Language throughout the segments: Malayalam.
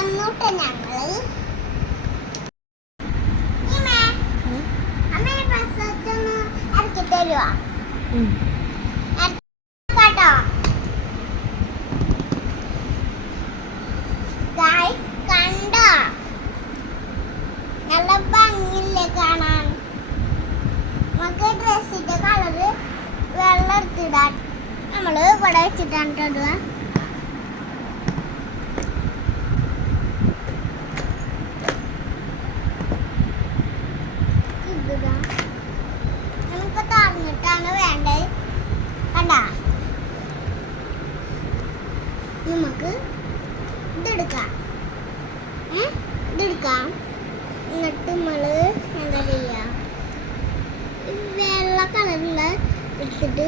വന്നുട്ട ഗായ്സ് കണ്ടോ? നല്ല ഭംഗിയില്ലേ കാണാൻ? നമുക്ക് ഡ്രസ്സിന്റെ കളറ് വെള്ളം എടുത്തിടാൻ നമ്മൾ ഇവിടെ വെച്ചിട്ടാണ് ട്ടോ ഇടുക ഇതിടാ നമുക്ക് തുറന്നിട്ടാണ് വേണ്ടത് കണ്ട നമുക്ക് ഇതെടുക്കാം? ഇതെടുക്കാം. എന്നിട്ട് നമ്മൾ എന്താ ചെയ്യുക വെള്ള കളറുള്ള എടുത്തിട്ട്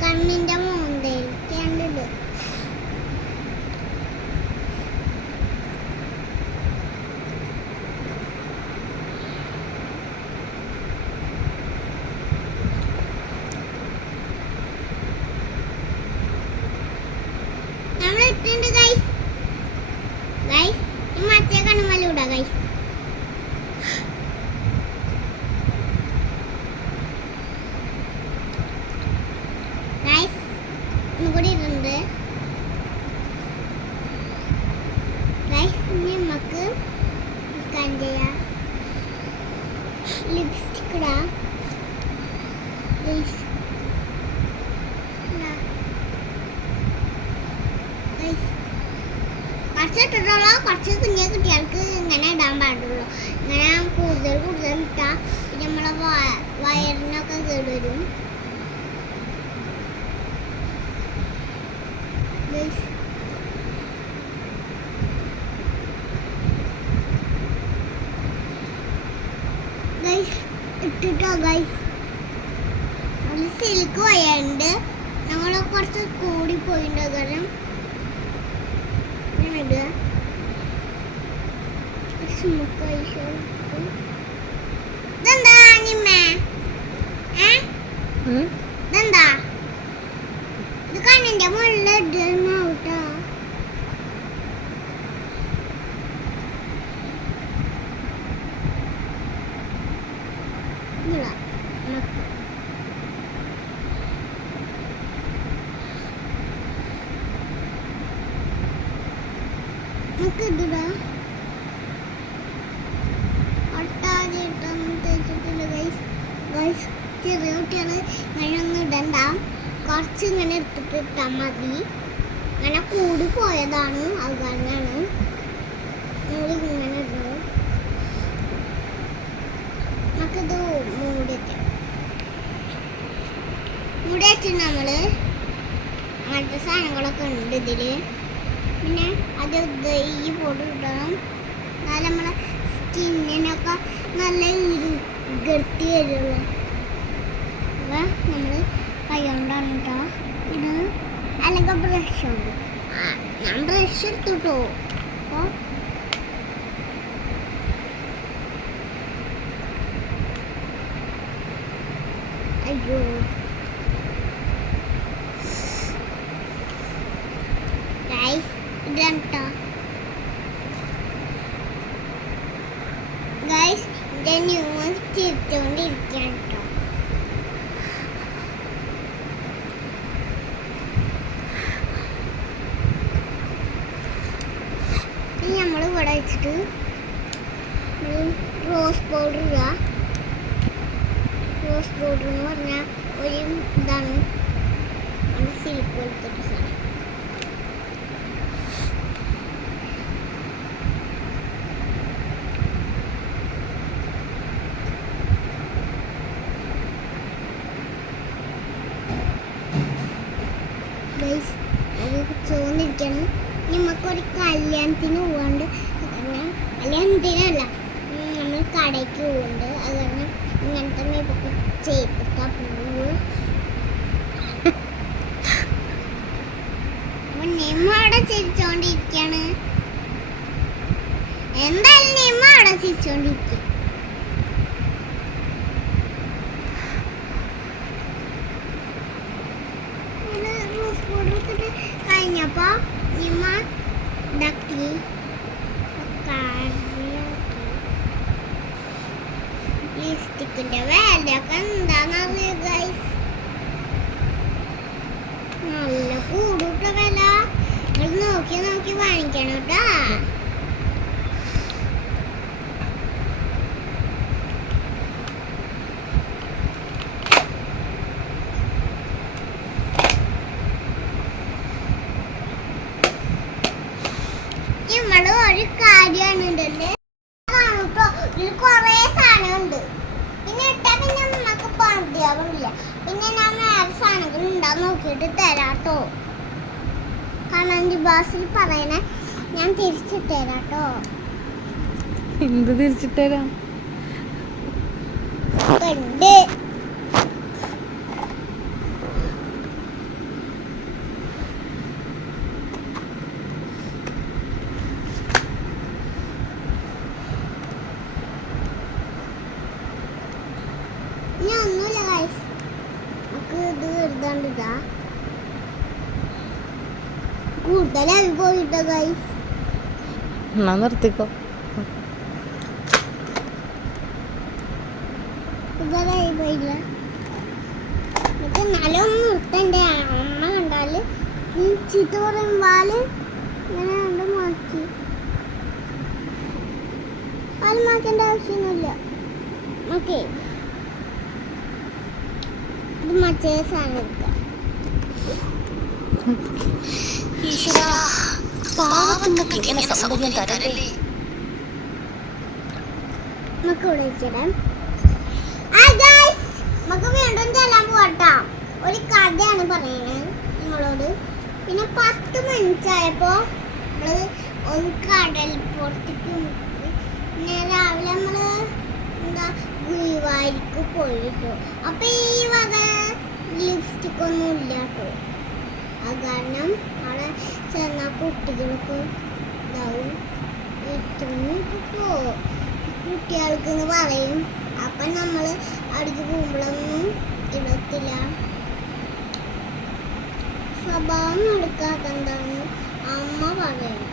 കണ്ണിന്റെ മോന്തയിലേക്ക് മോന്തയിലേക്ക് കണ്ടിട്ട് നമ്മൾ ഇട്ടുണ്ട് ഗൈസ് ഗൈസ് ഈ മറ്റേ കണ്ണുമല്ലൂടാ ഗൈസ് ഗൈസ് ഒന്നും കൂടി ഇട്ടുണ്ട് ഗൈസ് ഇനി നമുക്ക് സ്കാൻ ചെയ്യാം ലിപ്സ്റ്റിക് ഇടാം ഗൈസ് ഗൈസ് കുറച്ച് ഇട്ടിട്ടുള്ളൂ കുറച്ച് കുഞ്ഞു കുട്ടികൾക്ക് ഇങ്ങനെ ഇടാൻ പാടുള്ളൂ. ഇങ്ങനെ കൂടുതൽ കൂടുതൽ ഇട്ടാൽ നമ്മളെ വ- വയറിനൊക്കെ കേടുവരും ഇട്ടിട്ടോ അത് സിൽക്ക് വയറുണ്ട്. ഞങ്ങൾ കുറച്ച് കൂടി പോയിട്ടുണ്ട് കാരണം നിമ്മേ ഏ? ഇതെന്താ? ഇത് കണ്ണിന്റെ മുകളിൽ ഇടുന്ന കേട്ടോ ഇല്ല നമുക്ക് നമുക്ക് ഇതിടാ ഒട്ടാതിട്ടൊന്നും തേച്ചിട്ടില്ല ഗൈസ് ഗൈസ് ഇടണ്ട കുറച്ച് ഇങ്ങനെ എടുത്തിട്ട് ഇട്ടാൽ മതി. അങ്ങനെ കൂടി പോയതാണ് അത് കാരണമാണ് ഇങ്ങനെ നമുക്കിത് മൂടി വെക്കാം. നമ്മൾ അങ്ങനത്തെ സാധനങ്ങളൊക്കെ ഉണ്ട് ഇതിൽ. പിന്നെ അത് ഈ പൊടി ഇടണം. എന്നാലും നമ്മളെ സ്കിന്നിനൊക്കെ നല്ല ഗട്ടി വരുള്ളൂ. അപ്പോൾ നമ്മൾ കൈ കൊണ്ടാണ് കേട്ടോ ഇത് അല്ലെങ്കിൽ ബ്രഷ് ഉണ്ട് ഞാൻ ബ്രഷ് എടുത്തു കേട്ടോ അപ്പോൾ അയ്യോ ഗൈസ് ഇതാണ് കേട്ടോ ഇത് ന്യൂസ് തിരിച്ചുകൊണ്ടിരിക്കുകയാണ് കേട്ടോ. നമ്മൾ ഇവിടെ വെച്ചിട്ട് റോസ് പൗഡർ ഇടുക. റോസ് പൗഡർ എന്ന് പറഞ്ഞാൽ ഒരു ഇതാണ്. സിൽക്ക് പോലത്തെ ഒരു സാധനം. ഗൈസ് അത് ചോന്നിരിക്കണം. നമുക്കൊരു കല്യാണത്തിന് പോകാണ്ട് കല്യാണത്തിനല്ല നമ്മൾ കടയ്ക്ക് പോകുന്നുണ്ട് അത് കാരണം ഇങ്ങനത്തെ മേപ്പൊക്കെ ചെയ്തിട്ടാ അവിടെ ചിരിച്ചോണ്ടിരിക്കാണ്. എന്തായാലും നിമ്മ അവിടെ ചിരിച്ചോണ്ടിരിക്കും റോസ് പൗഡർ കഴിഞ്ഞപ്പോ നിമ്മ ഇതാക്കി ബുക്കിന്റെ വിലയൊക്കെ എന്താന്നറിയ ഗൈസ് നല്ല കൂടൂട്ട വില നിങ്ങൾ നോക്കി നോക്കി വാങ്ങിക്കണം കേട്ടാ നമ്മൾ ഒരു കാര്യമാണ് ഉണ്ടല്ലേ. ഇതിൽ കുറേ സാധനമുണ്ട് പിന്നെ ഇട്ടാ പിന്നെ നമുക്ക് പണ്ടിയാവില്ല പിന്നെ ഞാൻ വേറെ സാധനങ്ങൾ ഉണ്ടാ നോക്കിയിട്ട് തരാട്ടോ. കമന്റ് ബോക്സിൽ പറയണേ ഞാൻ തിരിച്ചു തരാട്ടോ. എന്ത് തിരിച്ചു ഉണ്ട് ഇത് വെറുതാണ്ട് ഇതാ കൂടുതലായി പോയിട്ടോ ഗൈസ് എന്നാ നിർത്തിക്കോ. കൂടുതലായി പോയില്ല. നമുക്ക് നല്ലൊന്നും നിർത്തണ്ടേ? അമ്മ കണ്ടാൽ ഈ ചീത്ത പറയുമ്പാൽ ഇങ്ങനെ കണ്ട് മാറ്റി. പാൽ മാറ്റേണ്ട ആവശ്യമൊന്നുമില്ല. ഓക്കെ. ഇത് മറ്റേ സാധനം എടുക്കാം നമുക്ക് ഇവിടെ വെച്ചിടാം നമുക്ക് വീണ്ടും ചെല്ലാൻ പോകട്ടാ ഒരു കഥയാണ് പറയുന്നത് നിങ്ങളോട് പിന്നെ പത്ത് മിനിറ്റ് ആയപ്പോ നമ്മൾ ഒന്ന് കടൽ പുറത്തേക്ക്. പിന്നെ രാവിലെ നമ്മൾ എന്താ ഗുരുവായൂർക്ക് പോയിട്ടു അപ്പൊ ഈ വക ലിപ്സ്റ്റിക് ഒന്നും ഇല്ല കേട്ടോ അത് കാരണം അവിടെ ചെന്ന കുട്ടികൾക്ക് ഇതാവും. ഇത്രയും കിട്ടുമോ കുട്ടികൾക്ക് എന്ന് പറയും. അപ്പൊ നമ്മൾ അടുത്ത് പോകുമ്പോഴൊന്നും ഇടത്തില്ല. സ്വഭാവം എടുക്കാത്ത എന്താണെന്ന് അമ്മ പറയും.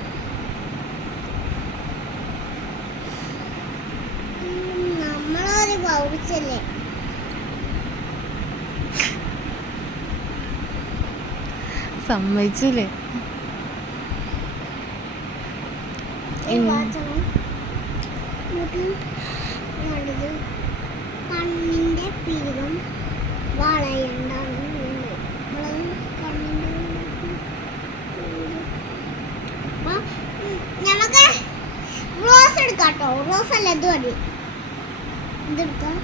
നമ്മളൊരു പൗരിച്ചല്ലേ സമ്മതിച്ചില്ലേ? കണ്ണിന്റെ വളയണ്ടാണ്. നമുക്ക് റോസ് എടുക്കാട്ടോ. റോസ് അല്ല ഇത് മതി. ഇതെടുക്കാം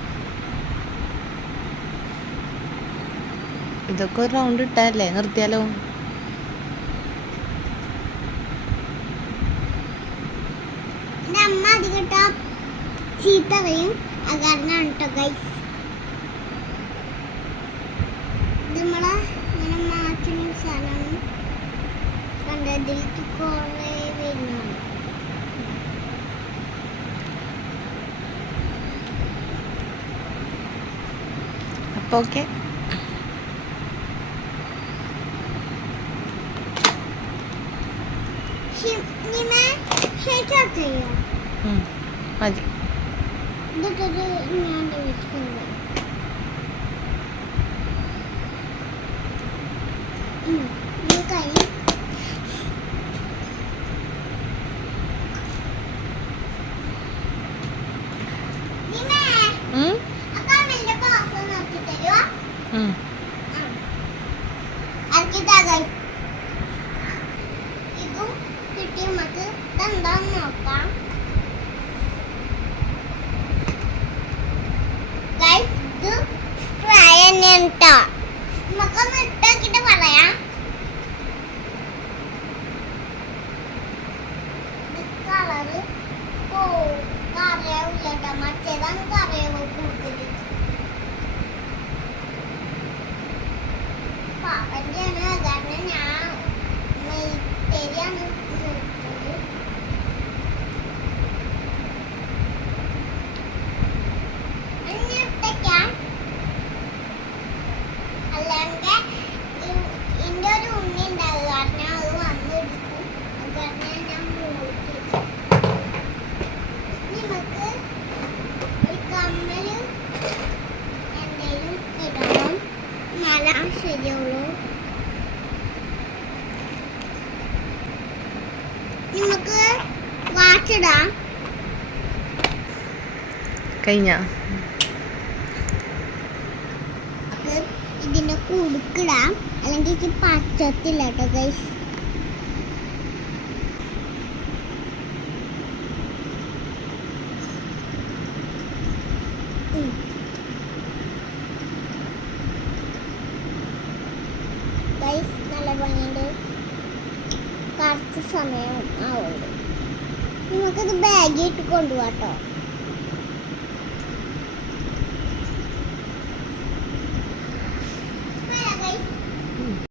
ഇതൊക്കെ ഒരു റൗണ്ട് ഇട്ടല്ലേ നിർത്തിയാലോ എന്റെ അമ്മ അത് കേട്ടാ ചീത്ത പറയും അത് കാരണമാണ് കേട്ടോ ഗൈസ് ഇത് നമ്മളെ ഇങ്ങനെ മാറ്റുന്ന സാധനമാണ്. കണ്ടതിലേക്ക് കുറേ വരുന്നതാണ് അപ്പോൾ ഓക്കെ. മതി. ഇതൊക്കെ ഞാൻ ഉം, ഇത് കഴിഞ്ഞു നിമേ ഉം? ആ 짠짠. കഴിഞ്ഞ? ഇത് ഇതിന്റെ കുടുക്കിടാം. അല്ലെങ്കിൽ ഇത് പച്ചത്തില്ല കേട്ടോ ഗൈസ് ഗൈസ് നല്ല പണിയുണ്ട് കുറച്ച് സമയം ആവുള്ളൂ. നമുക്കത് ബാഗിൽ ഇട്ട് കൊണ്ടുപോകാട്ടോ.